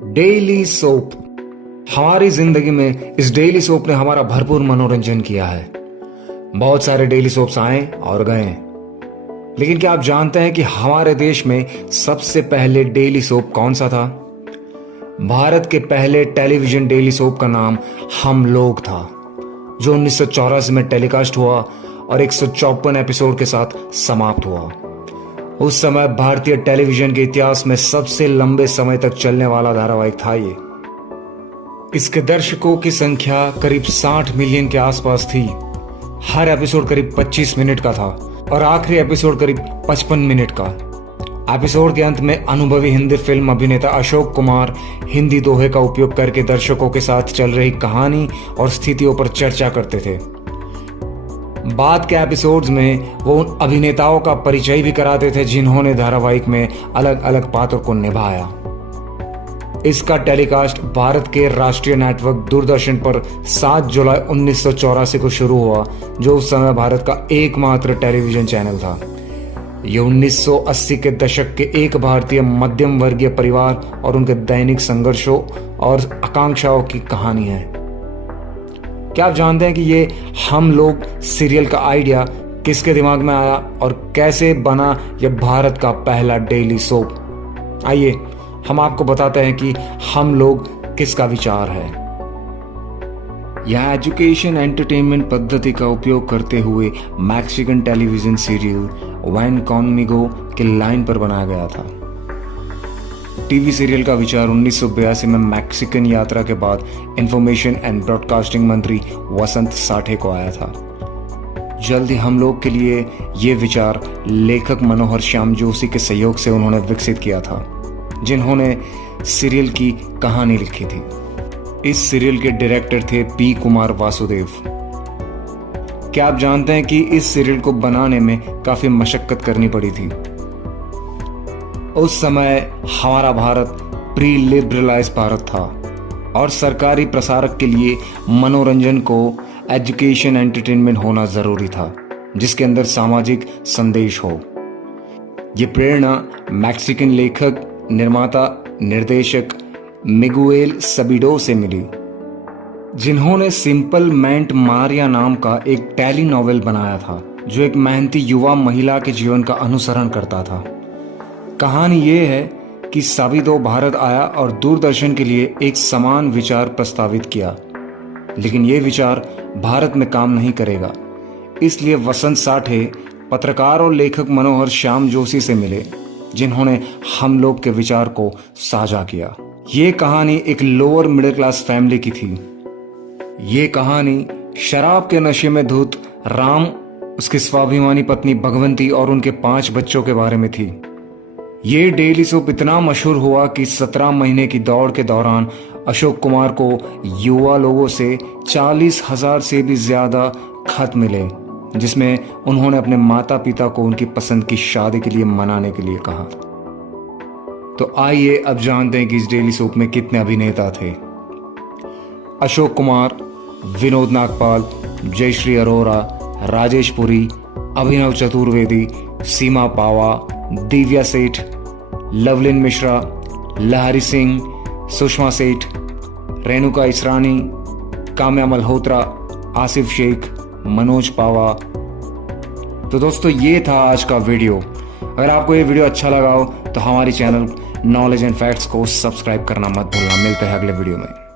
Daily soap. हमारी जिंदगी में इस डेली सोप ने हमारा भरपूर मनोरंजन किया है। बहुत सारे डेली सोप्स आए और गए, लेकिन क्या आप जानते हैं कि हमारे देश में सबसे पहले डेली सोप कौन सा था? भारत के पहले टेलीविजन डेली सोप का नाम हम लोग था, जो 1984 में टेलीकास्ट हुआ और 154 एपिसोड के साथ समाप्त हुआ। उस समय भारतीय टेलीविजन के इतिहास में सबसे लंबे समय तक चलने वाला धारावाहिक था ये। इसके दर्शकों की संख्या करीब 60 मिलियन के आसपास थी। हर एपिसोड करीब 25 मिनट का था और आखिरी एपिसोड करीब 55 मिनट का। एपिसोड के अंत में अनुभवी हिंदी फिल्म अभिनेता अशोक कुमार हिंदी दोहे का उपयोग करके दर्शकों के साथ चल रही कहानी और स्थितियों पर चर्चा करते थे। बाद के एपिसोड्स में वो उन अभिनेताओं का परिचय भी कराते थे जिन्होंने धारावाहिक में अलग अलग पात्रों को निभाया। इसका टेलीकास्ट भारत के राष्ट्रीय नेटवर्क दूरदर्शन पर 7 जुलाई 1984 को शुरू हुआ, जो उस समय भारत का एकमात्र टेलीविजन चैनल था। यह 1980 के दशक के एक भारतीय मध्यम वर्गीय परिवार और उनके दैनिक संघर्षों और आकांक्षाओं की कहानी है। क्या आप जानते हैं कि ये हम लोग सीरियल का आइडिया किसके दिमाग में आया और कैसे बना यह भारत का पहला डेली सोप? आइए हम आपको बताते हैं कि हम लोग किसका विचार है। यह एजुकेशन एंटरटेनमेंट पद्धति का उपयोग करते हुए मैक्सिकन टेलीविजन सीरियल वैन कॉनमिगो के लाइन पर बनाया गया था। टीवी सीरियल का विचार 1982 में मैक्सिकन यात्रा के बाद इंफॉर्मेशन एंड ब्रॉडकास्टिंग मंत्री वसंत साठे को आया था। जल्द ही हम लोग के लिए यह विचार लेखक मनोहर श्याम जोशी के सहयोग से उन्होंने विकसित किया था, जिन्होंने सीरियल की कहानी लिखी थी। इस सीरियल के डायरेक्टर थे पी कुमार वासुदेव। क्या आप जानते हैं कि इस सीरियल को बनाने में काफी मशक्कत करनी पड़ी थी? उस समय हमारा भारत प्री लिबरलाइज भारत था और सरकारी प्रसारक के लिए मनोरंजन को एजुकेशन एंटरटेनमेंट होना जरूरी था, जिसके अंदर सामाजिक संदेश हो। ये प्रेरणा मैक्सिकन लेखक, निर्माता, निर्देशक मिगुएल सबिडो से मिली, जिन्होंने सिंपल मेंट मारिया नाम का एक टेली नॉवेल बनाया था, जो एक मेहनती युवा महिला के जीवन का अनुसरण करता था। कहानी ये है कि साबिदो भारत आया और दूरदर्शन के लिए एक समान विचार प्रस्तावित किया, लेकिन ये विचार भारत में काम नहीं करेगा। इसलिए वसंत साठे पत्रकार और लेखक मनोहर श्याम जोशी से मिले, जिन्होंने हम लोग के विचार को साझा किया। ये कहानी एक लोअर मिडिल क्लास फैमिली की थी। ये कहानी शराब के नशे में धुत राम, उसकी स्वाभिमानी पत्नी भगवंती और उनके 5 बच्चों के बारे में थी। ये डेली सोप इतना मशहूर हुआ कि 17 महीने की दौड़ के दौरान अशोक कुमार को युवा लोगों से 40,000 से भी ज्यादा खत मिले, जिसमें उन्होंने अपने माता पिता को उनकी पसंद की शादी के लिए मनाने के लिए कहा। तो आइए अब जानते हैं कि इस डेली सोप में कितने अभिनेता थे। अशोक कुमार, विनोद नागपाल, जयश्री अरोरा, राजेश पुरी, अभिनव चतुर्वेदी, सीमा पावा, दिव्या सेठ, लवलिन मिश्रा, लहरी सिंह, सुषमा सेठ, रेणुका इसरानी, काम्या मल्होत्रा, आसिफ शेख, मनोज पावा। तो दोस्तों ये था आज का वीडियो। अगर आपको ये वीडियो अच्छा लगा हो तो हमारी चैनल नॉलेज एंड फैक्ट्स को सब्सक्राइब करना मत भूलना। मिलते हैं अगले वीडियो में।